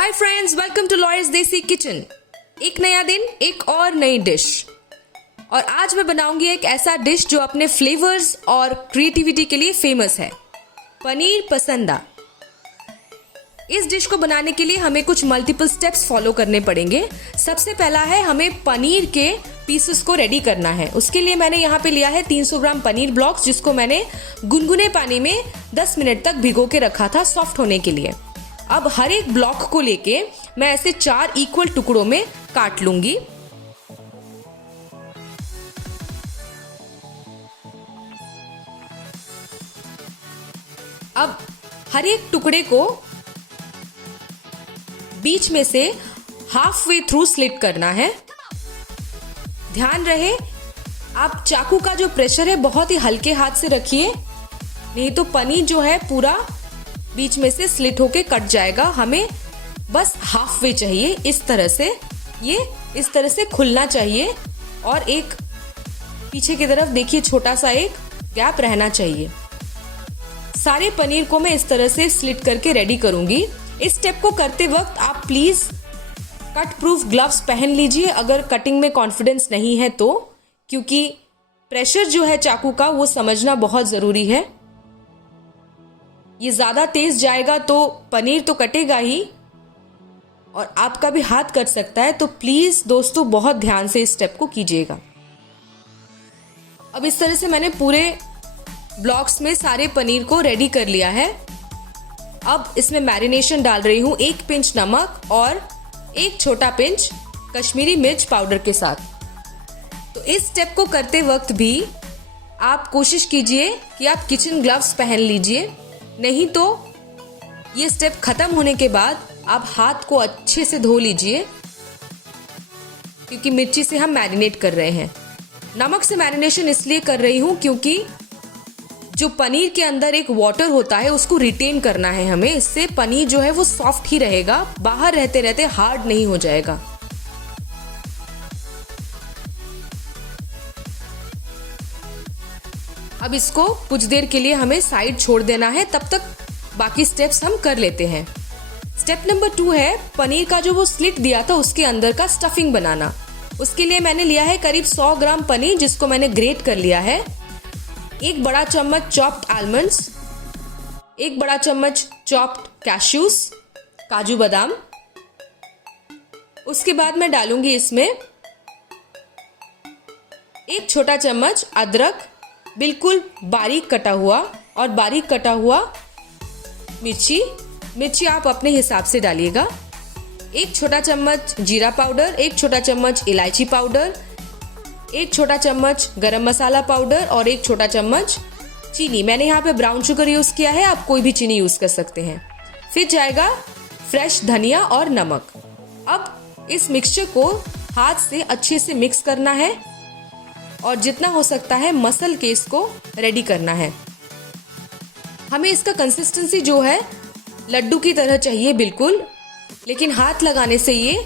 Hi friends, welcome to lawyers desi kitchen. एक नया दिन, एक और नई डिश। और आज मैं बनाऊंगी एक ऐसा डिश जो अपने फ्लेवर्स और क्रिएटिविटी के लिए फेमस है, पनीर पसंदा। इस डिश को बनाने के लिए हमें कुछ मल्टीपल स्टेप्स फॉलो करने पड़ेंगे। सबसे पहला है हमें पनीर के पीसेस को रेडी करना है। उसके लिए मैंने यहाँ पे लिया है 300 ग्राम पनीर ब्लॉक्स, जिसको मैंने गुनगुने पानी में 10 मिनट तक भिगो के रखा था सॉफ्ट होने के लिए। अब हर एक ब्लॉक को लेके मैं ऐसे 4 इक्वल टुकड़ों में काट लूंगी। अब हर एक टुकड़े को बीच में से हाफ वे थ्रू स्लिट करना है। ध्यान रहे आप चाकू का जो प्रेशर है बहुत ही हल्के हाथ से रखिए, नहीं तो पनीर जो है पूरा बीच में से स्लिट होके कट जाएगा। हमें बस हाफ वे चाहिए, इस तरह से ये इस तरह से खुलना चाहिए और एक पीछे की तरफ देखिए छोटा सा एक गैप रहना चाहिए। सारे पनीर को मैं इस तरह से स्लिट करके रेडी करूंगी। इस स्टेप को करते वक्त आप प्लीज कट प्रूफ ग्लव्स पहन लीजिए अगर कटिंग में कॉन्फिडेंस नहीं है तो, क्योंकि प्रेशर जो है चाकू का वो समझना बहुत जरूरी है। ये ज्यादा तेज जाएगा तो पनीर तो कटेगा ही और आपका भी हाथ कट सकता है, तो प्लीज दोस्तों बहुत ध्यान से इस स्टेप को कीजिएगा। अब इस तरह से मैंने पूरे ब्लॉक्स में सारे पनीर को रेडी कर लिया है। अब इसमें मैरिनेशन डाल रही हूं 1 पिंच नमक और 1 छोटा पिंच कश्मीरी मिर्च पाउडर के साथ। तो इस स्टेप को करते वक्त भी आप कोशिश कीजिए कि आप किचन ग्लव्स पहन लीजिए, नहीं तो ये स्टेप खत्म होने के बाद आप हाथ को अच्छे से धो लीजिए, क्योंकि मिर्ची से हम मैरिनेट कर रहे हैं। नमक से मैरिनेशन इसलिए कर रही हूं क्योंकि जो पनीर के अंदर एक वाटर होता है उसको रिटेन करना है हमें। इससे पनीर जो है वो सॉफ्ट ही रहेगा, बाहर रहते रहते हार्ड नहीं हो जाएगा। अब इसको कुछ देर के लिए हमें साइड छोड़ देना है, तब तक बाकी स्टेप्स हम कर लेते हैं। स्टेप नंबर 2 है पनीर का जो वो स्लिट दिया था उसके अंदर का स्टफिंग बनाना। उसके लिए मैंने लिया है करीब 100 ग्राम पनीर, जिसको मैंने ग्रेट कर लिया है। 1 बड़ा चम्मच चॉप्ड आलमंड्स, 1 बड़ा चम्मच चॉप्ड कैश्यूज, काजू बादाम। उसके बाद मैं डालूंगी इसमें 1 छोटा चम्मच अदरक, बिल्कुल बारीक कटा हुआ, और बारीक कटा हुआ मिर्ची आप अपने हिसाब से डालिएगा। 1 छोटा चम्मच जीरा पाउडर, 1 छोटा चम्मच इलायची पाउडर, 1 छोटा चम्मच गरम मसाला पाउडर और 1 छोटा चम्मच चीनी। मैंने यहाँ पे ब्राउन शुगर यूज किया है, आप कोई भी चीनी यूज कर सकते हैं। फिर जाएगा फ्रेश धनिया और नमक। अब इस मिक्सचर को हाथ से अच्छे से मिक्स करना है और जितना हो सकता है मसल के इसको रेडी करना है। हमें इसका कंसिस्टेंसी जो है लड्डू की तरह चाहिए बिल्कुल, लेकिन हाथ लगाने से ये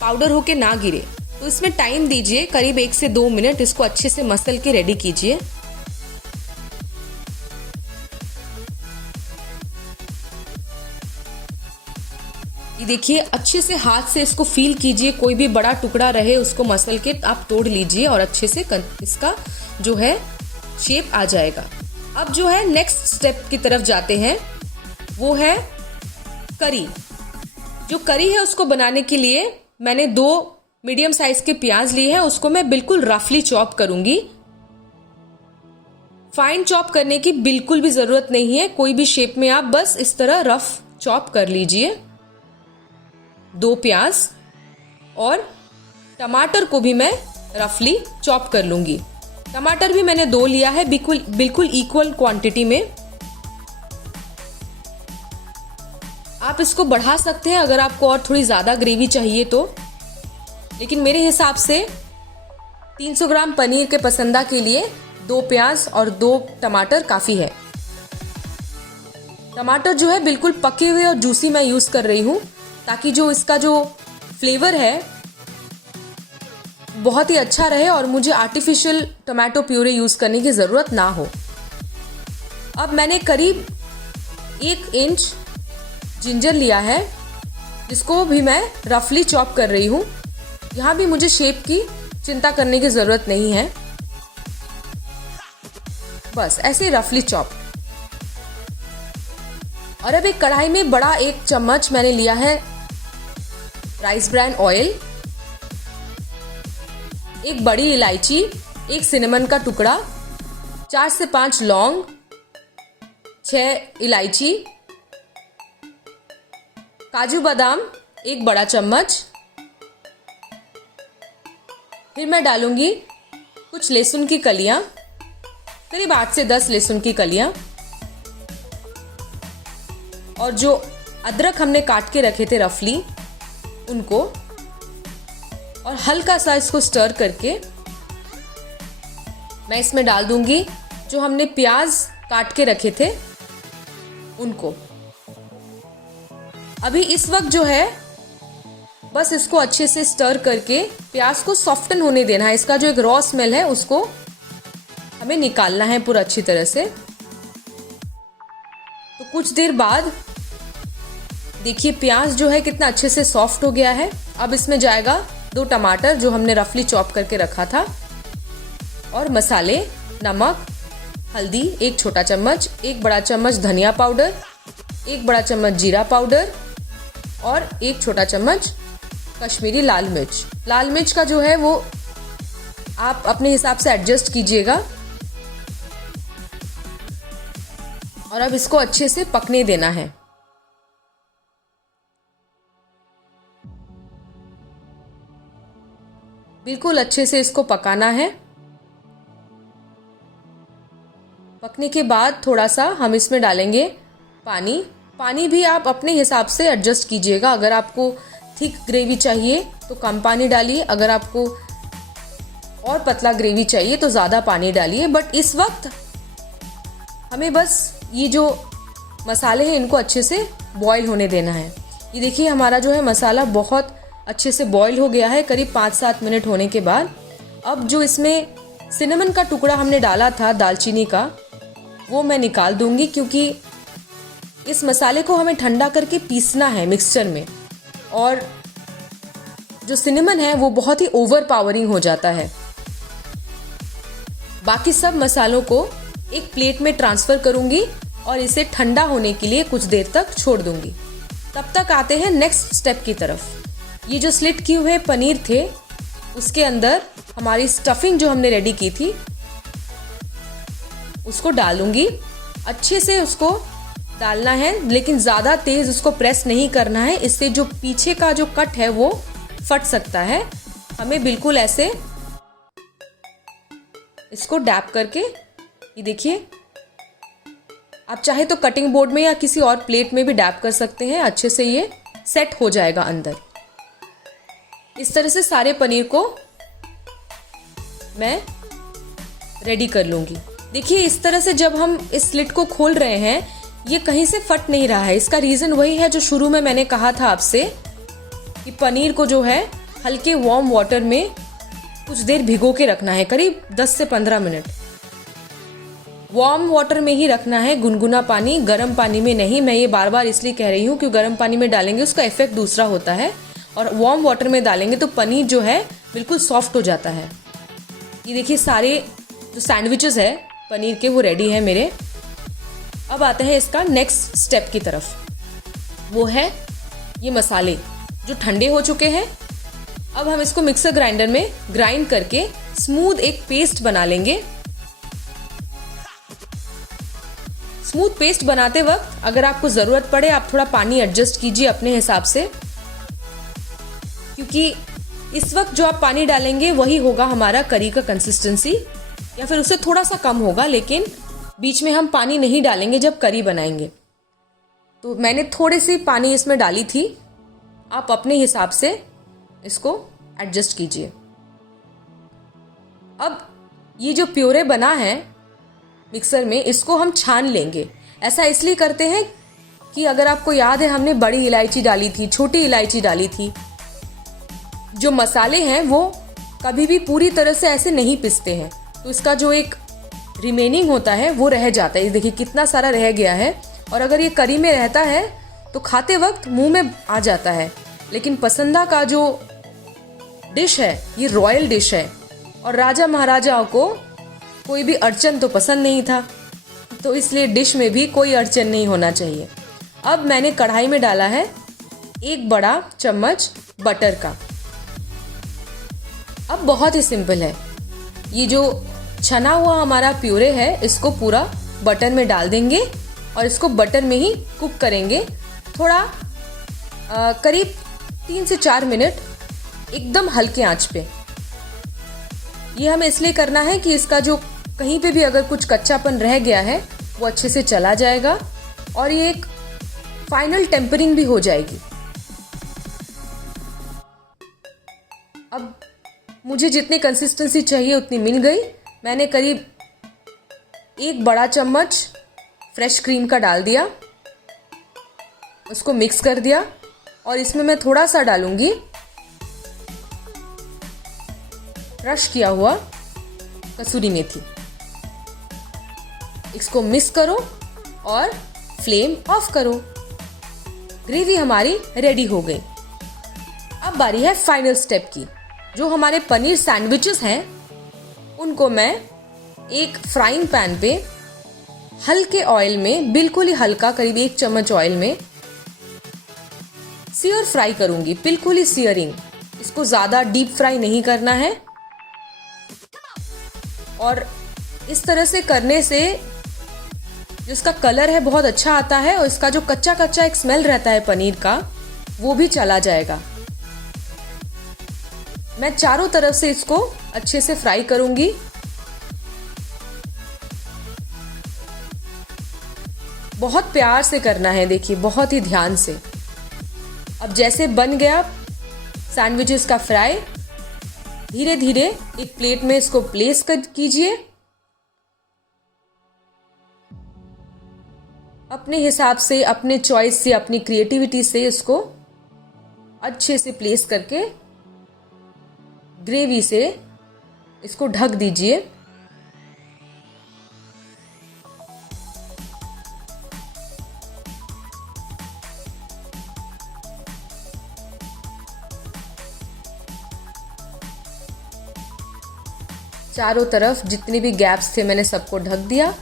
पाउडर होके ना गिरे। तो इसमें टाइम दीजिए, करीब 1 से 2 मिनट इसको अच्छे से मसल के रेडी कीजिए। ये देखिए अच्छे से हाथ से इसको फील कीजिए, कोई भी बड़ा टुकड़ा रहे उसको मसल के आप तोड़ लीजिए और अच्छे से इसका जो है शेप आ जाएगा। अब जो है नेक्स्ट स्टेप की तरफ जाते हैं, वो है करी। जो करी है उसको बनाने के लिए मैंने 2 मीडियम साइज के प्याज लिए हैं, उसको मैं बिल्कुल रफली चॉप करूंगी। फाइन चॉप करने की बिल्कुल भी जरूरत नहीं है, कोई भी शेप में आप बस इस तरह रफ चॉप कर लीजिए। 2 प्याज और टमाटर को भी मैं रफली चॉप कर लूंगी। टमाटर भी मैंने 2 लिया है, बिल्कुल इक्वल क्वांटिटी में। आप इसको बढ़ा सकते हैं अगर आपको और थोड़ी ज्यादा ग्रेवी चाहिए तो, लेकिन मेरे हिसाब से 300 ग्राम पनीर के पसंदा के लिए 2 प्याज और 2 टमाटर काफी है। टमाटर जो है बिल्कुल पके हुए और जूसी मैं यूज कर रही हूं, ताकि जो इसका जो फ्लेवर है बहुत ही अच्छा रहे और मुझे आर्टिफिशियल टमाटो प्यूरे यूज करने की जरूरत ना हो। अब मैंने करीब 1 इंच जिंजर लिया है, जिसको भी मैं रफली चॉप कर रही हूँ। यहाँ भी मुझे शेप की चिंता करने की ज़रूरत नहीं है, बस ऐसे रफली चॉप। और अब एक कढ़ाई में बड़ा 1 चम्मच मैंने लिया है राइस ब्रान ऑयल, 1 बड़ी इलायची, 1 सिनेमन का टुकड़ा, 4 से 5 लौंग, 6 इलायची, काजू बादाम 1 बड़ा चम्मच। फिर मैं डालूंगी कुछ लहसुन की कलियां, करीब 8 से 10 लहसुन की कलियां, और जो अदरक हमने काट के रखे थे रफली उनको, और हल्का सा इसको स्टर करके मैं इसमें डाल दूंगी जो हमने प्याज काट के रखे थे उनको। अभी इस वक्त जो है बस इसको अच्छे से स्टर करके प्याज को सॉफ्टन होने देना है। इसका जो एक रॉ स्मेल है उसको हमें निकालना है पूरा अच्छी तरह से। तो कुछ देर बाद देखिए प्याज जो है कितना अच्छे से सॉफ्ट हो गया है। अब इसमें जाएगा 2 टमाटर जो हमने रफली चॉप करके रखा था, और मसाले, नमक, हल्दी 1 छोटा चम्मच, 1 बड़ा चम्मच धनिया पाउडर, 1 बड़ा चम्मच जीरा पाउडर, और 1 छोटा चम्मच कश्मीरी लाल मिर्च। लाल मिर्च का जो है वो आप अपने हिसाब से एडजस्ट कीजिएगा। और अब इसको अच्छे से पकने देना है। बिल्कुल अच्छे से इसको पकाना है। पकने के बाद थोड़ा सा हम इसमें डालेंगे पानी। पानी भी आप अपने हिसाब से एडजस्ट कीजिएगा। अगर आपको थिक ग्रेवी चाहिए तो कम पानी डालिए, अगर आपको और पतला ग्रेवी चाहिए तो ज़्यादा पानी डालिए। बट इस वक्त हमें बस ये जो मसाले हैं इनको अच्छे से बॉईल होने देना है। ये देखिए हमारा जो है मसाला बहुत अच्छे से बॉईल हो गया है, करीब 5-7 मिनट होने के बाद। अब जो इसमें सिनेमन का टुकड़ा हमने डाला था दालचीनी का, वो मैं निकाल दूंगी, क्योंकि इस मसाले को हमें ठंडा करके पीसना है मिक्सचर में। और जो सिनेमन है वो बहुत ही ओवर पावरिंग हो जाता है। बाकी सब मसालों को एक प्लेट में ट्रांसफ़र करूंगी और इसे ठंडा होने के लिए कुछ देर तक छोड़ दूंगी। तब तक आते हैं नेक्स्ट स्टेप की तरफ। ये जो स्लिट किए हुए पनीर थे उसके अंदर हमारी स्टफिंग जो हमने रेडी की थी उसको डालूंगी। अच्छे से उसको डालना है, लेकिन ज़्यादा तेज़ उसको प्रेस नहीं करना है, इससे जो पीछे का जो कट है वो फट सकता है। हमें बिल्कुल ऐसे इसको डैप करके, ये देखिए, आप चाहे तो कटिंग बोर्ड में या किसी और प्लेट में भी डैप कर सकते हैं। अच्छे से ये सेट हो जाएगा अंदर। इस तरह से सारे पनीर को मैं रेडी कर लूँगी। देखिए इस तरह से जब हम इस स्लिट को खोल रहे हैं ये कहीं से फट नहीं रहा है। इसका रीज़न वही है जो शुरू में मैंने कहा था आपसे, कि पनीर को जो है हल्के वार्म वाटर में कुछ देर भिगो के रखना है, करीब 10 से 15 मिनट। वार्म वाटर में ही रखना है, गुनगुना पानी, गर्म पानी में नहीं। मैं ये बार बार इसलिए कह रही हूँ क्योंकि गर्म पानी में डालेंगे उसका इफेक्ट दूसरा होता है, और वार्म वाटर में डालेंगे तो पनीर जो है बिल्कुल सॉफ्ट हो जाता है। ये देखिए सारे जो सैंडविचेस है पनीर के वो रेडी है मेरे। अब आते हैं इसका नेक्स्ट स्टेप की तरफ, वो है ये मसाले जो ठंडे हो चुके हैं। अब हम इसको मिक्सर ग्राइंडर में ग्राइंड करके स्मूथ एक पेस्ट बना लेंगे। स्मूथ पेस्ट बनाते वक्त अगर आपको ज़रूरत पड़े आप थोड़ा पानी एडजस्ट कीजिए अपने हिसाब से, क्योंकि इस वक्त जो आप पानी डालेंगे वही होगा हमारा करी का कंसिस्टेंसी, या फिर उससे थोड़ा सा कम होगा, लेकिन बीच में हम पानी नहीं डालेंगे जब करी बनाएंगे। तो मैंने थोड़ी सी पानी इसमें डाली थी, आप अपने हिसाब से इसको एडजस्ट कीजिए। अब ये जो प्योरे बना है मिक्सर में, इसको हम छान लेंगे। ऐसा इसलिए करते हैं कि अगर आपको याद है हमने बड़ी इलायची डाली थी, छोटी इलायची डाली थी। जो मसाले हैं वो कभी भी पूरी तरह से ऐसे नहीं पिसते हैं, तो इसका जो एक रिमेनिंग होता है वो रह जाता है। देखिए कितना सारा रह गया है, और अगर ये करी में रहता है तो खाते वक्त मुंह में आ जाता है। लेकिन पसंदा का जो डिश है ये रॉयल डिश है और राजा महाराजाओं को कोई भी अड़चन तो पसंद नहीं था, तो इसलिए डिश में भी कोई अड़चन नहीं होना चाहिए। अब मैंने कढ़ाई में डाला है 1 बड़ा चम्मच बटर का। अब बहुत ही सिंपल है, ये जो छना हुआ हमारा प्यूरे है इसको पूरा बटर में डाल देंगे और इसको बटर में ही कुक करेंगे थोड़ा करीब 3 से 4 मिनट एकदम हल्के आंच पे। ये हमें इसलिए करना है कि इसका जो कहीं पे भी अगर कुछ कच्चापन रह गया है वो अच्छे से चला जाएगा और ये एक फाइनल टेम्परिंग भी हो जाएगी। अब मुझे जितनी कंसिस्टेंसी चाहिए उतनी मिल गई। मैंने करीब 1 बड़ा चम्मच फ्रेश क्रीम का डाल दिया, उसको मिक्स कर दिया और इसमें मैं थोड़ा सा डालूंगी क्रश किया हुआ कसूरी मेथी। इसको मिक्स करो और फ्लेम ऑफ करो। ग्रेवी हमारी रेडी हो गई। अब बारी है फाइनल स्टेप की। जो हमारे पनीर सैंडविचेस हैं उनको मैं एक फ्राइंग पैन पे हल्के ऑयल में, बिल्कुल ही हल्का, करीब 1 चम्मच ऑयल में सीयर फ्राई करूंगी, बिल्कुल ही सीयरिंग। इसको ज्यादा डीप फ्राई नहीं करना है और इस तरह से करने से जो इसका कलर है बहुत अच्छा आता है और इसका जो कच्चा कच्चा एक स्मेल रहता है पनीर का वो भी चला जाएगा। मैं चारों तरफ से इसको अच्छे से फ्राई करूंगी। बहुत प्यार से करना है, देखिए बहुत ही ध्यान से। अब जैसे बन गया सैंडविचेस का फ्राई, धीरे धीरे एक प्लेट में इसको प्लेस कीजिए। अपने हिसाब से, अपने चॉइस से, अपनी क्रिएटिविटी से इसको अच्छे से प्लेस करके ग्रेवी से इसको ढक दीजिए। चारों तरफ जितने भी गैप्स थे मैंने सबको ढक दिया।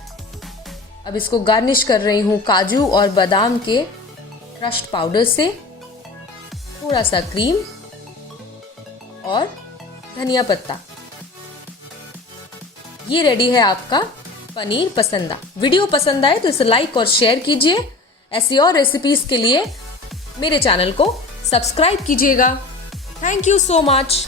अब इसको गार्निश कर रही हूँ काजू और बादाम के क्रश्ड पाउडर से, थोड़ा सा क्रीम और धनिया पत्ता। ये रेडी है आपका पनीर पसंदा। वीडियो पसंद आए तो इसे लाइक और शेयर कीजिए। ऐसी और रेसिपीज के लिए मेरे चैनल को सब्सक्राइब कीजिएगा। Thank you so much.